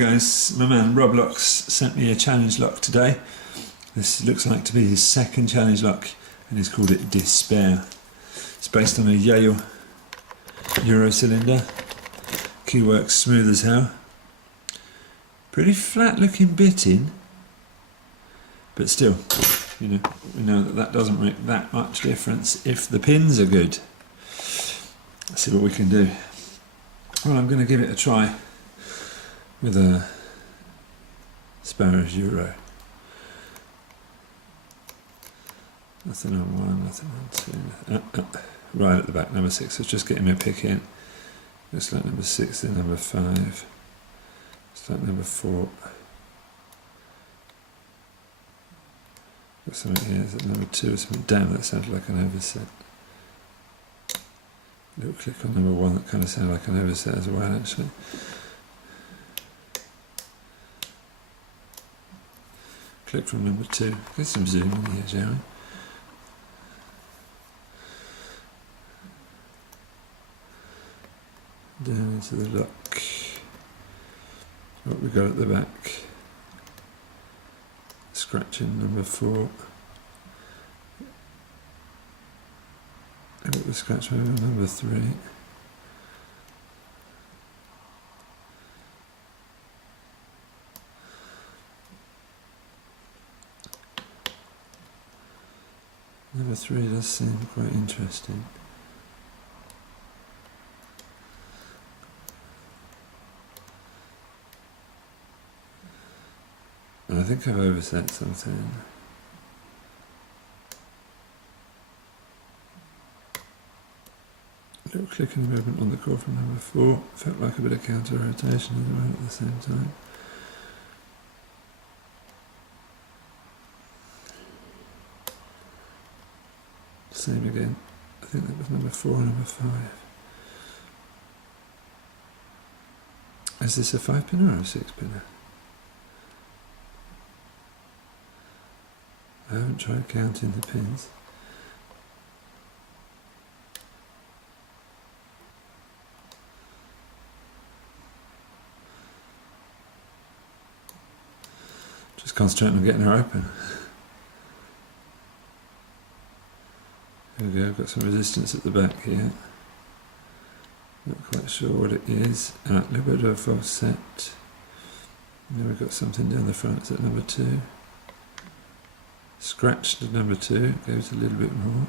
guys, my man Roblocks sent me a challenge lock today. This looks like to be his second challenge lock and he's called it Despair. It's based on a Yale Euro cylinder. Key works smooth as hell. Pretty flat looking bitting, but still, you know, we know that that doesn't make that much difference if the pins are good. Let's see what we can do. Well, I'm going to give it a try with a Sparrows Euro. Nothing on one, nothing on two. Right at the back, number 6. So just getting my pick in. Looks like number 6, then number 5. Looks like number 4. Got something here. Is it number 2 or something? Damn, that sounds like an overset. Little click on number 1, that kind of sounds like an overset as well, actually. Click from number 2. Get some zoom in here, shall we? Down into the lock. What we got at the back. Scratching number 4. Got the scratch over number 3. Number 3 does seem quite interesting. I think I've overset something. Little clicking movement on the core from number 4. Felt like a bit of counter rotation as well at the same time. Same again. I think that was number 4 and number 5. Is this a 5-pinner or a 6-pinner? I haven't tried counting the pins. Just concentrating on getting her open. There we go, I've got some resistance at the back here. Not quite sure what it is. A little bit of a false set. And then we've got something down the front, it's at number 2. Scratched at number 2, goes a little bit more.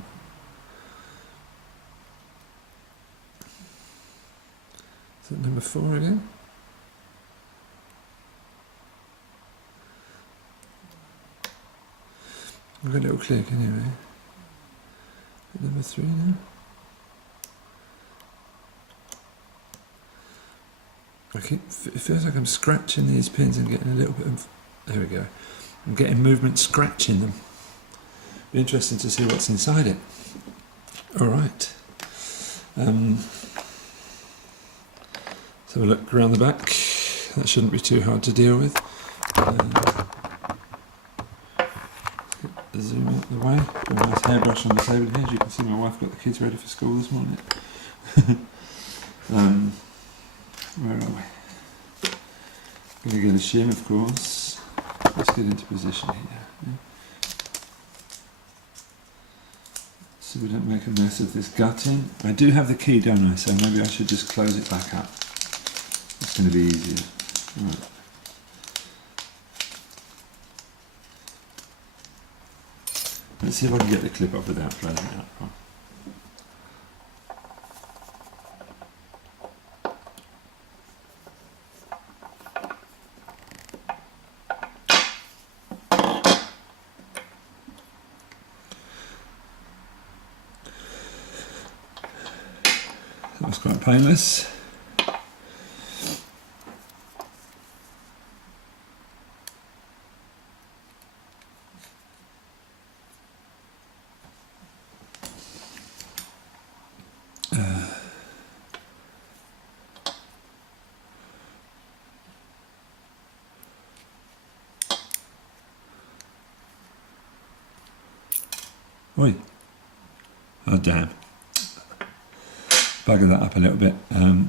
Is that number 4 again? I've got a little click anyway. At number 3 now. It feels like I'm scratching these pins and getting a little bit of, there we go. I'm getting movement scratching them. Be interesting to see what's inside it. Alright. So we'll look around the back. That shouldn't be too hard to deal with. Zoom out the way. Got a nice hairbrush on the table here. As you can see, my wife got the kids ready for school this morning. Where are we? Going to get a shim, of course. Let's get into position here. Yeah. So we don't make a mess of this gutting. I do have the key, don't I? So maybe I should just close it back up. It's going to be easier. Right. Let's see if I can get the clip off without closing it up. That was quite painless. Oi. Oh damn. bugger that up a little bit.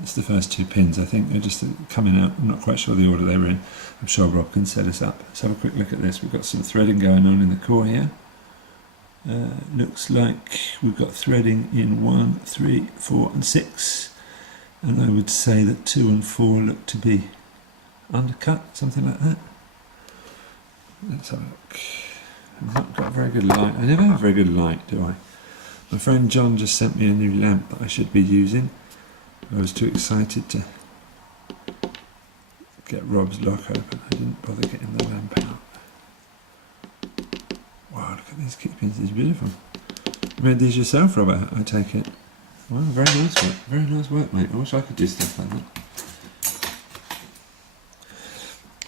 It's the first 2 pins, I think. They're just coming out. I'm not quite sure the order they were in. I'm sure Rob can set us up. Let's have a quick look at this. We've got some threading going on in the core here. Looks like we've got threading in 1, 3, 4 and 6. And I would say that 2 and 4 look to be undercut, something like that. Let's have a look. I've not got very good light. I never have very good light, do I? My friend John just sent me a new lamp that I should be using. I was too excited to get Rob's lock open. I didn't bother getting the lamp out. Wow, look at these key pins. It's beautiful. You made these yourself, Rob, I take it. Wow, very nice work. Very nice work, mate. I wish I could do stuff like that.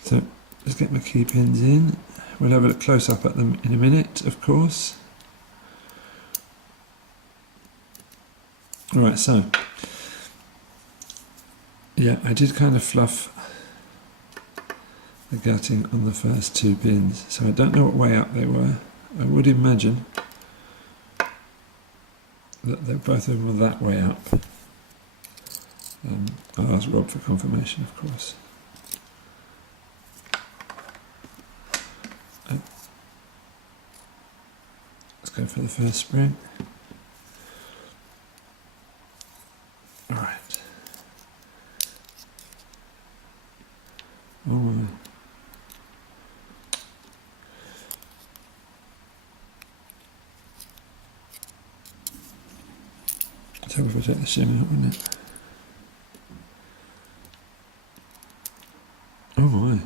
So, let's get my key pins in. We'll have a close up at them in a minute, of course. Alright, so yeah, I did kind of fluff the gutting on the first 2 pins, so I don't know what way up they were. I would imagine that both of them were that way up. I'll ask Rob for confirmation, of course. Let's go for the first spring. Alright. Oh my. Let's hope if I take the shim out, wouldn't it? Oh my.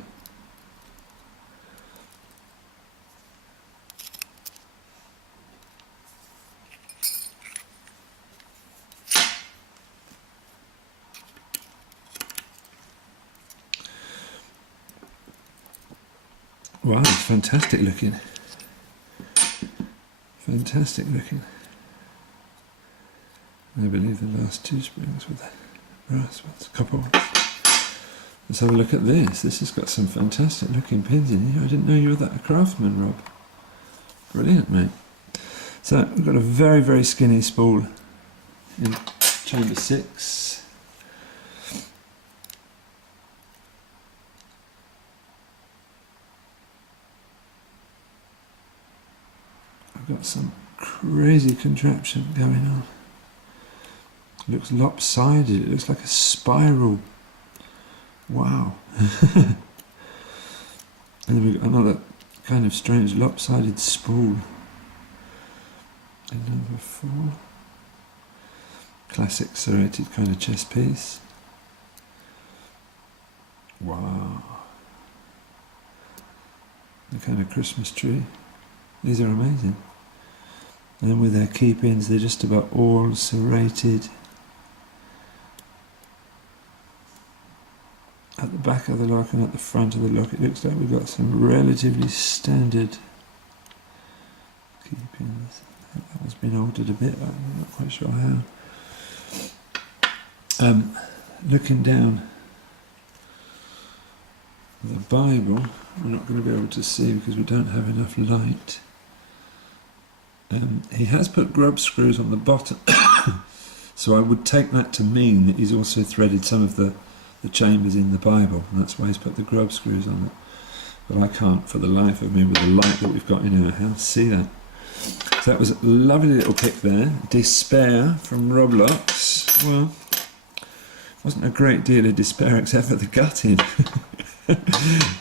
Wow, it's fantastic looking. Fantastic looking. I believe the last 2 springs with the brass ones, copper ones. Let's have a look at this. This has got some fantastic looking pins in here. I didn't know you were that a craftsman, Rob. Brilliant, mate. So we've got a very, very skinny spool in chamber 6. Got some crazy contraption going on. It looks lopsided. It looks like a spiral. Wow. And then we've got another kind of strange lopsided spool. And number 4. Classic serrated kind of chess piece. Wow. The kind of Christmas tree. These are amazing. And with their key pins, they're just about all serrated. At the back of the lock and at the front of the lock, it looks like we've got some relatively standard key pins. That has been altered a bit, I'm not quite sure how. Looking down the Bible, we're not going to be able to see because we don't have enough light. He has put grub screws on the bottom, so I would take that to mean that he's also threaded some of the chambers in the Bible, and that's why he's put the grub screws on it. But I can't, for the life of me, with the light that we've got in our house, see that. So that was a lovely little pick there. Despair from Roblocks. Well, wasn't a great deal of despair except for the gutting.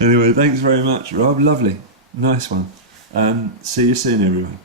Anyway, thanks very much, Rob. Lovely. Nice one. See you soon, everyone.